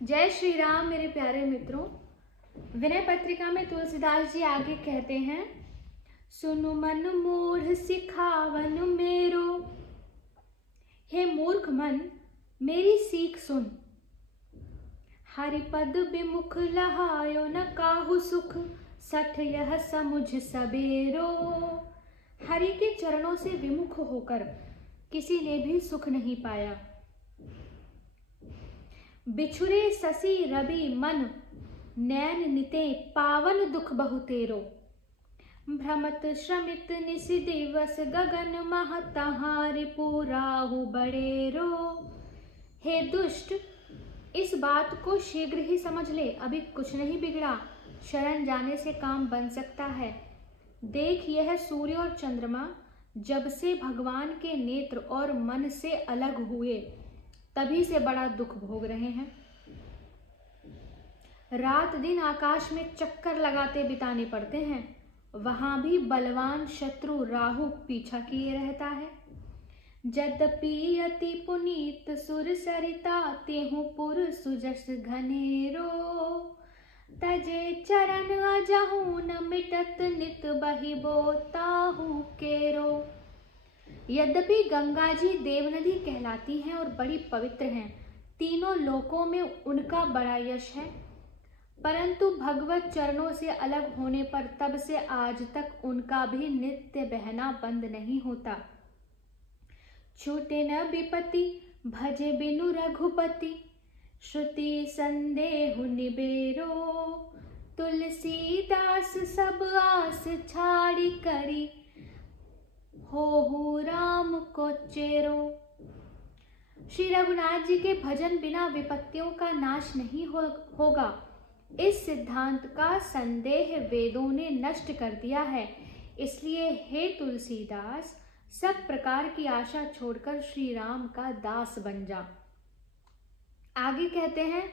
जय श्री राम मेरे प्यारे मित्रों। विनय पत्रिका में तुलसीदास जी आगे कहते हैं, सुनु मन मूढ़ सिखावन मेरो। हे मूर्ख मन, मेरी सीख सुन। हरिपद विमुख लहायो न काहू सुख, सठ यह समुझ सबेरो। हरि के चरणों से विमुख होकर किसी ने भी सुख नहीं पाया। बिछुरे ससी रवि मन, नैन निते पावन दुख बहुतेरो। भ्रमत श्रमित निस दिवस, गगन मह तहारि पुराहु बड़ेरो। हे दुष्ट, इस बात को शीघ्र ही समझ ले, अभी कुछ नहीं बिगड़ा। शरण जाने से काम बन सकता है। देख, यह सूर्य और चंद्रमा जब से भगवान के नेत्र और मन से अलग हुए तभी से बड़ा दुख भोग रहे हैं। रात दिन आकाश में चक्कर लगाते बिताने पड़ते हैं, वहां भी बलवान शत्रु राहु पीछा किए रहता है। यद्यपि अति पुनीत सुर सरिता, तेहु पुर सुजस घनेरो। तजे चरण अजहू न मिटत, नित बहिबो ताहू केरो। यद्यपि गंगा जी देवनदी कहलाती हैं और बड़ी पवित्र हैं, तीनों लोकों में उनका बड़ा यश है, परंतु भगवत चरणों से अलग होने पर तब से आज तक उनका भी नित्य बहना बंद नहीं होता। छूटे न विपति, भजे बिनु रघुपति, श्रुति संदेहु निबेरो। तुलसीदास सब आस छाड़ी करी, होहु राम को चेरो। श्री रघुनाथ जी के भजन बिना विपत्तियों का नाश नहीं होगा, इस सिद्धांत का संदेह वेदों ने नष्ट कर दिया है। इसलिए हे तुलसीदास, सब प्रकार की आशा छोड़कर श्री राम का दास बन जा। आगे कहते हैं,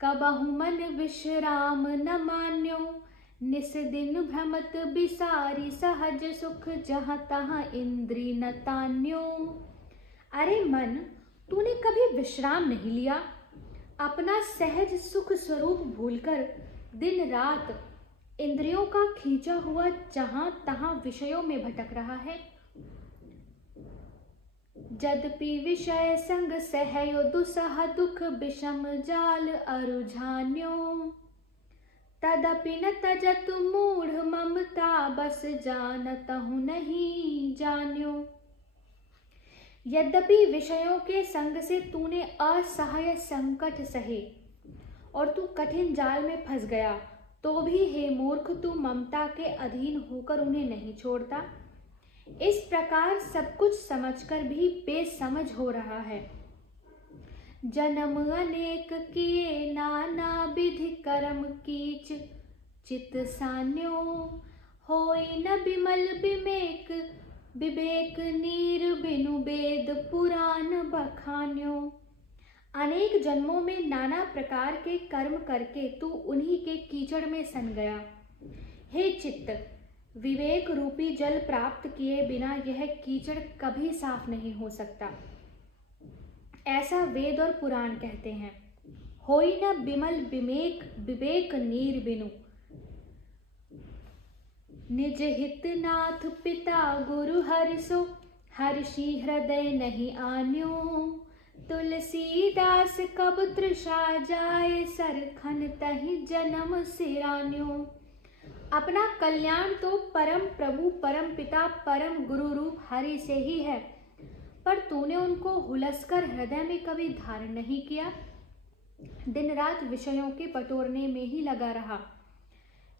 कबहु मन विश्राम न मान्यो, निस दिन भ्रमत बिसारी, सहज सुख जहाँ तहाँ इंद्री न तान्यो। अरे मन, तूने कभी विश्राम नहीं लिया, अपना सहज सुख स्वरूप भूलकर दिन रात इंद्रियों का खींचा हुआ जहां तहां विषयों में भटक रहा है। यद्यपि विषय संग सहयो दुसह, दुख विषम जाल अरुझान्यो। तदपि न तजत मूढ़ ममता, बस जानतहु नहीं जान्यो। यद्यपि विषयों के संग से तूने असहाय संकट सहे और तू कठिन जाल में फंस गया, तो भी हे मूर्ख, तू ममता के अधीन होकर उन्हें नहीं छोड़ता। इस प्रकार सब कुछ समझकर भी बेसमझ हो रहा है। जन्म अनेक किए, नाना विधि कर्म कीच, चित सान्यो। होई न बिमल बिमेक, विवेक नीर बिनु वेद पुराण बखान्यो। अनेक जन्मों में नाना प्रकार के कर्म करके तू उन्हीं के कीचड़ में सन गया। हे चित्त, विवेक रूपी जल प्राप्त किए बिना यह कीचड़ कभी साफ नहीं हो सकता, ऐसा वेद और पुराण कहते हैं। होई न बिमल बिमेक, विवेक नीर बिनु, निज हित नाथ पिता गुरु हरिसो, हर्षि हृदय नहीं आन्यो। तुलसीदास कब तृषा जाए, सरखन तहि जन्म सिरान्यो। अपना कल्याण तो परम प्रभु, परम पिता, परम गुरु रूप हरि से ही है, पर तूने उनको हुलसकर हृदय में कभी धारण नहीं किया, दिन रात विषयों के बटोरने में ही लगा रहा।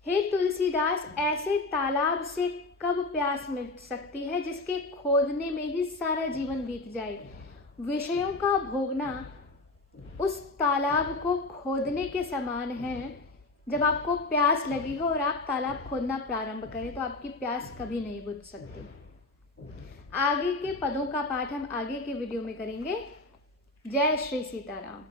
हे तुलसीदास, ऐसे तालाब से कब प्यास मिट सकती है जिसके खोदने में ही सारा जीवन बीत जाए। विषयों का भोगना उस तालाब को खोदने के समान है। जब आपको प्यास लगी हो और आप तालाब खोदना प्रारंभ करें तो आपकी प्यास कभी नहीं बुझ सकती। आगे के पदों का पाठ हम आगे के वीडियो में करेंगे। जय श्री सीताराम।